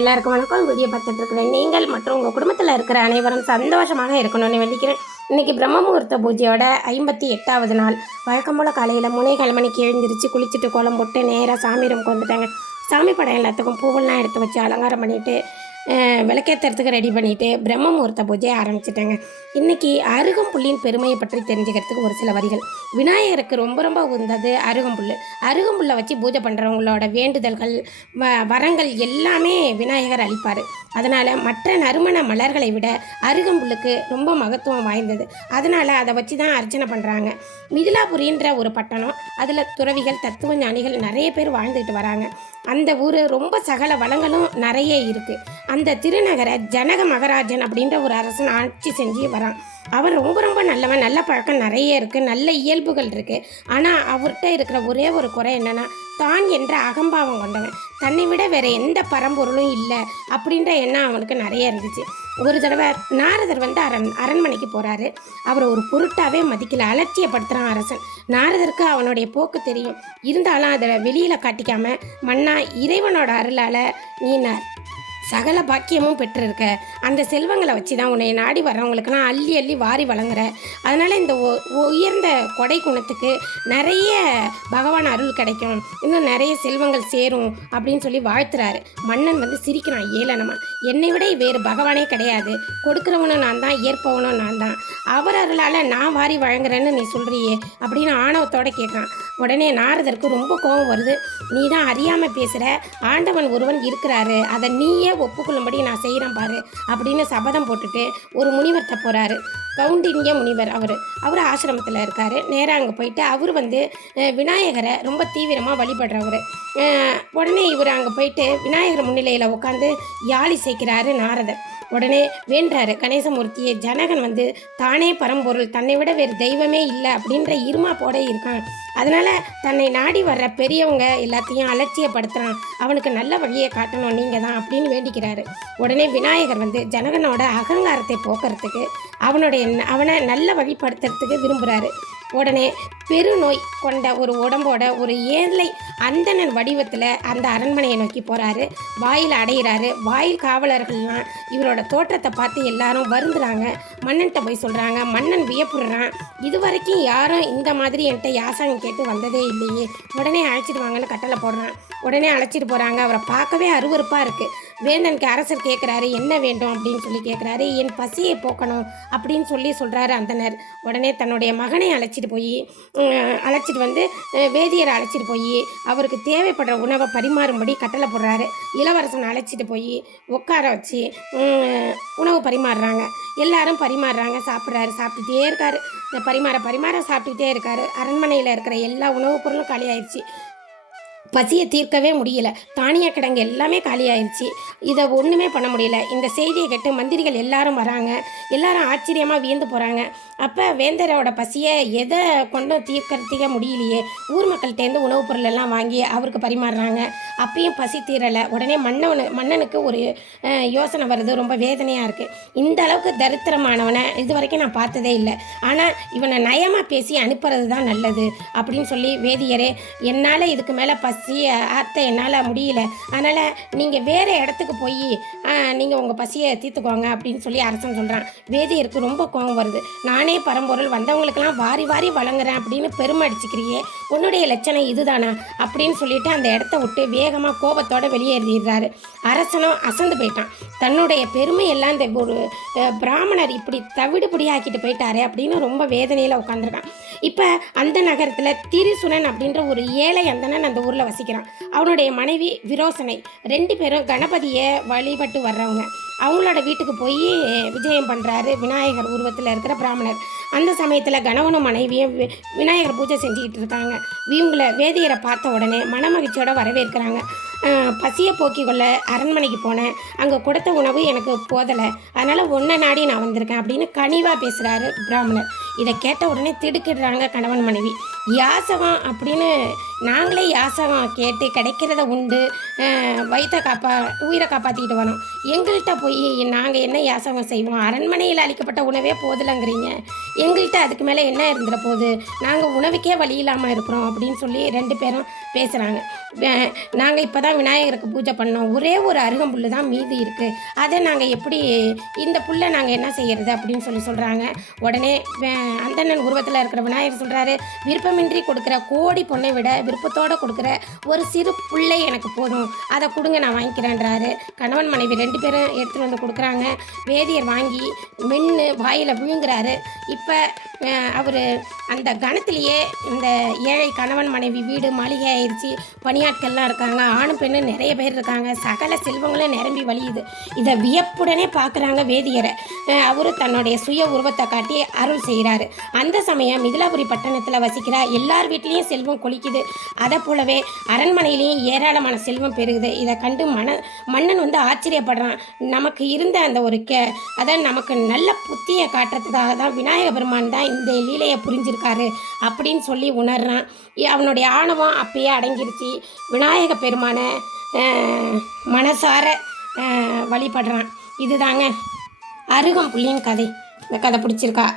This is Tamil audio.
எல்லாருக்கும் வணக்கம். வீடியோ பார்த்துட்டு இருக்கிறேன் நீங்கள் மற்றும் உங்கள் குடும்பத்தில் இருக்கிற அனைவரும் சந்தோஷமாக இருக்கணும்னு வேண்டிக்கிறேன். இன்றைக்கி பிரம்மமுகூர்த்த பூஜையோட 58வது நாள். வழக்கம் போல் காலையில் 3:15 மணிக்கு எழுந்திரிச்சு குளிச்சுட்டு கோலம் போட்டு நேராக சாமி ரூமுக்கு வந்துட்டாங்க. சாமி படம் எல்லாத்துக்கும் பூவெல்லாம் எடுத்து வச்சு அலங்காரம் பண்ணிவிட்டு விளக்கேற்றுறதுக்கு ரெடி பண்ணிவிட்டு பிரம்ம முகூர்த்த பூஜையை ஆரம்பிச்சிட்டாங்க. இன்றைக்கி அருகம்புல்லின் பெருமையை பற்றி தெரிஞ்சுக்கிறதுக்கு ஒரு சில வரிகள். விநாயகருக்கு ரொம்ப ரொம்ப உந்தது அருகம்புல். அருகம்புல்லை வச்சு பூஜை பண்ணுறவங்களோட வேண்டுதல்கள் வரங்கள் எல்லாமே விநாயகர் அளிப்பார். அதனால் மற்ற நறுமண மலர்களை விட அருகம்புல்லுக்கு ரொம்ப மகத்துவம் வாய்ந்தது. அதனால் அதை வச்சு தான் அர்ச்சனை பண்ணுறாங்க. மிதிலாபுரின்ற ஒரு பட்டணம், அதில் துறவிகள் தத்துவ ஞானிகள் நிறைய பேர் வாழ்ந்துட்டு வராங்க. அந்த ஊர் ரொம்ப சகல வளங்களும் நிறைய இருக்குது. அந்த திருநகரை ஜனக மகாராஜன் அப்படின்ற ஒரு அரசன் ஆட்சி செஞ்சு வரான். அவன் ரொம்ப ரொம்ப நல்லவன், நல்ல பழக்கம் நிறைய இருக்குது, நல்ல இயல்புகள் இருக்குது. ஆனால் அவர்கிட்ட இருக்கிற ஒரே ஒரு குறை என்னென்னா, தான் என்ற அகம்பாவம் கொண்டவன். தன்னை விட வேறு எந்த பரம்பொருளும் இல்லை அப்படின்ற எண்ணம் அவனுக்கு நிறைய இருந்துச்சு. ஒரு தடவை நாரதர் வந்து அரண்மனைக்கு போகிறாரு. அவரை ஒரு பொருட்டாவே மதிக்கல, அலட்சியப்படுத்துகிறான் அரசன். நாரதருக்கு அவனுடைய போக்கு தெரியும். இருந்தாலும் அதை வெளியில் காட்டிக்காம, மன்னா, இறைவனோட அருளால் நீ சகல பாக்கியமும் பெற்றிருக்க, அந்த செல்வங்களை வச்சு தான் உன்னை நாடி வர்றவங்களுக்கெல்லாம் அள்ளி அள்ளி வாரி வழங்குற. அதனால் இந்த உயர்ந்த கொடை குணத்துக்கு நிறைய பகவான் அருள் கிடைக்கும், இன்னும் நிறைய செல்வங்கள் சேரும் அப்படின்னு சொல்லி வாழ்த்துறாரு. மன்னன் வந்து சிரிக்கிறான் ஏளனமா. என்னை விட வேறு பகவானே கிடையாது, கொடுக்குறவனும் நான் தான், ஏற்பவனும் நான் தான், அவர் அருளால் நான் வாரி வழங்குறேன்னு நீ சொல்கிறியே அப்படின்னு ஆணவத்தோடு கேட்குறான். உடனே நாரதருக்கு ரொம்ப கோபம் வருது. நீ தான் அறியாமல் பேசுகிற, ஆண்டவன் ஒருவன் இருக்கிறாரு, அதை நீயே ஒப்புக்கொள்ளும்படி நான் செய்கிறேன் பாரு அப்படின்னு சபதம் போட்டுட்டு ஒரு முனிவர்கிட்ட போகிறாரு. கவுண்டின்ய முனிவர். அவர் ஆசிரமத்தில் இருக்கார். நேராக அங்கே போயிட்டு அவர் வந்து விநாயகரை ரொம்ப தீவிரமாக வழிபடுறவர். உடனே இவர் அங்கே போயிட்டு விநாயகர் முன்னிலையில் உட்காந்து யாழி சேர்க்கிறாரு நாரதர். உடனே வேண்டாரு கணேசமூர்த்தியை. ஜனகன் வந்து தானே பரம்பொருள், தன்னை விட வேறு தெய்வமே இல்லை அப்படின்ற இருமாப்போட இருக்கான். அதனால் தன்னை நாடி வர்ற பெரியவங்க எல்லாத்தையும் அலட்சியப்படுத்துகிறான், அவனுக்கு நல்ல வழியை காட்டணும் நீங்கள் தான் அப்படின்னு வேண்டிக்கிறாரு. உடனே விநாயகர் வந்து ஜனகனோட அகங்காரத்தை போக்குறதுக்கு, அவனை நல்ல வழிப்படுத்துறதுக்கு விரும்புகிறாரு. உடனே பெருநோய் கொண்ட ஒரு உடம்போட ஒரு ஏழை அந்தணன் வடிவத்தில் அந்த அரண்மனையை நோக்கி போகிறாரு. வாயில் அடைகிறாரு. வாயில் காவலர்கள்லாம் இவரோட தோற்றத்தை பார்த்து எல்லாரும் வருந்துறாங்க. மன்னன்கிட்ட போய் சொல்கிறாங்க. மன்னன் வியப்புடுறான். இது வரைக்கும் யாரும் இந்த மாதிரி என்கிட்ட யாசகம் கேட்டு வந்ததே இல்லையே, உடனே அழைச்சிட்டு வாங்கன்னு கட்டளை போடுறான். உடனே அழைச்சிட்டு போகிறாங்க. அவரை பார்க்கவே அருவருப்பாக இருக்குது. வேந்தனுக்கு அரசர் கேட்குறாரு, என்ன வேண்டும் அப்படின்னு சொல்லி கேட்குறாரு. என் பசியை போக்கணும் அப்படின்னு சொல்கிறாரு அந்தனர். உடனே தன்னுடைய மகனை அழைச்சிட்டு வந்து வேதியரை அழைச்சிட்டு போய் அவருக்கு தேவைப்படுற உணவை பரிமாறும்படி கட்டளை போடுறாரு. இளவரசனை அழைச்சிட்டு போய் உட்கார வச்சு உணவு பரிமாறுறாங்க. எல்லாரும் பரிமாறுறாங்க. சாப்பிட்டுட்டே இருக்காரு. பரிமாற சாப்பிட்டுக்கிட்டே இருக்காரு. அரண்மனையில் இருக்கிற எல்லா உணவுப் பொருளும் காலி ஆயிடுச்சு. பசியை தீர்க்கவே முடியல. தானிய கிடங்கு எல்லாமே காலியாயிருச்சு. இதை ஒன்றுமே பண்ண முடியல. இந்த செய்தியை கேட்டு மந்திரிகள் எல்லாரும் வராங்க. எல்லாரும் ஆச்சரியமாக வியந்து போகிறாங்க. அப்போ வேந்தரோட பசியை எதை கொண்டும் தீர்க்கறதுக்கே முடியலையே. ஊர் மக்கள்கிட்டேருந்து உணவுப் பொருள் எல்லாம் வாங்கி அவருக்கு பரிமாறுறாங்க. அப்பயும் பசி தீரலை. உடனே மன்னனுக்கு ஒரு யோசனை வருது. ரொம்ப வேதனையாக இருக்குது. இந்த அளவுக்கு தரித்திரமானவனை இது வரைக்கும் நான் பார்த்ததே இல்லை. ஆனால் இவனை நயமாக பேசி அனுப்புறது தான் நல்லது அப்படின்னு சொல்லி, வேதியரே, என்னால் இதுக்கு மேலே ஆற்ற என்னால் முடியல, அதனால் நீங்கள் வேறு இடத்துக்கு போய் நீங்கள் உங்கள் பசியை தீர்த்துக்கோங்க அப்படின்னு சொல்லி அரசன் சொல்கிறான். வேதியருக்கு ரொம்ப கோபம் வருது. நானே பரம்பொருள், வந்தவங்களுக்கெல்லாம் வாரி வாரி வழங்குறேன் அப்படின்னு பெருமை அடிச்சுக்கிறியே, உன்னுடைய லட்சணம் இதுதானா அப்படின்னு சொல்லிட்டு அந்த இடத்த விட்டு வேகமாக கோபத்தோடு வெளியேறிடுறாரு. அரசனும் அசந்து போயிட்டான். தன்னுடைய பெருமையெல்லாம் இந்த ஒரு பிராமணர் இப்படி தவிடுபடியாக்கிட்டு போயிட்டாரு அப்படின்னு ரொம்ப வேதனையில் உட்காந்துருக்கான். இப்போ அந்த நகரத்தில் திரிசுனன் அப்படின்ற ஒரு ஏழை அந்தணன் அந்த ஊரில் வசிக்கிறான். அவனுடைய மனைவி விரோசனை. 2 பேரும் கணபதியை வழிபட்டு வர்றவங்க. அவங்களோட வீட்டுக்கு போய் விஜயம் பண்ணுறாரு விநாயகர் உருவத்தில் இருக்கிற பிராமணர். அந்த சமயத்தில் கணவனும் மனைவியும் விநாயகர் பூஜை செஞ்சுக்கிட்டு இருக்காங்க. இவங்களை வேதியரை பார்த்த உடனே மனமகிழ்ச்சியோடு வரவேற்கிறாங்க. பசியை போக்கி கொள்ள அரண்மனைக்கு போனேன், அங்கே கொடுத்த உணவு எனக்கு போதலை, அதனால் ஒன்றை நாடி நான் வந்திருக்கேன் அப்படின்னு கனிவாக பேசுகிறாரு பிராமணர். இதை கேட்ட உடனே திடுக்கிடுறாங்க கணவன் மனைவி. யாசகம் அப்படின்னு நாங்களே யாசகம் கேட்டு கிடைக்கிறத உண்டு, உயிரை காப்பாற்றிக்கிட்டு வரோம். எங்கள்கிட்ட போய் நாங்கள் என்ன யாசகம் செய்வோம், அரண்மனையில் அளிக்கப்பட்ட உணவே போதலைங்கிறீங்க, எங்கள்கிட்ட அதுக்கு மேலே என்ன இருந்துட போகுது, நாங்கள் உணவுக்கே வழி இல்லாமல் இருக்கிறோம் அப்படின்னு சொல்லி 2 பேரும் பேசுகிறாங்க. நாங்கள் இப்போ தான் விநாயகருக்கு பூஜை பண்ணோம், ஒரே ஒரு அருகம்புல் தான் மீதி இருக்குது, அதை நாங்கள் எப்படி இந்த புல்லை நாங்கள் என்ன செய்கிறது அப்படின்னு சொல்கிறாங்க. உடனே அந்தணன் உருவத்தில் இருக்கிற விநாயகர் சொல்கிறாரு, விருப்பமின்றி கொடுக்குற கோடி பொண்ணை விட விருப்பத்தோடு கொடுக்குற ஒரு சிறு புல்லை எனக்கு போதும், அதை கொடுங்க நான் வாங்கிக்கிறேன்றாரு. கணவன் மனைவி 2 பேரும் எடுத்துகிட்டு வந்து கொடுக்குறாங்க. வேதியர் வாங்கி மென்று வாயில் விழுங்குறாரு. இப்போ அவர் அந்த கணத்திலேயே இந்த ஏழை கணவன் மனைவி வீடு மாளிகை ஆயிடுச்சு, பணியாட்கள்லாம் இருக்காங்க, ஆணும் பெண்ணும் நிறைய பேர் இருக்காங்க, சகல செல்வங்களும் நிரம்பி வழியுது. இதை வியப்புடனே பார்க்குறாங்க வேதியரை. அவரு தன்னுடைய சுய உருவத்தை காட்டி அருள் செய்கிறாரு. அந்த சமயம் மிதிலாபுரி பட்டணத்தில் வசிக்கிற எல்லார் வீட்லேயும் செல்வம் கொளிக்குது. அதை போலவே அரண்மனையிலையும் ஏராளமான செல்வம் பெருகுது. இதை கண்டு மன்னன் வந்து ஆச்சரியப்படுறான். நமக்கு இருந்த அந்த ஒரு அதான் நமக்கு நல்ல புத்தியை காட்டுறதுக்காக தான் விநாயக பெருமான் தான் இந்த லீலையை புரிஞ்சிருக்காரு அப்படின்னு சொல்லி உணர்றான். அவனுடைய ஆணவம் அப்பயே அடங்கிருச்சு. விநாயக பெருமானை மனசார வழிபடுறான். இதுதாங்க அருகம்புல்லின் கதை. இந்த கதை பிடிச்சிருக்கா?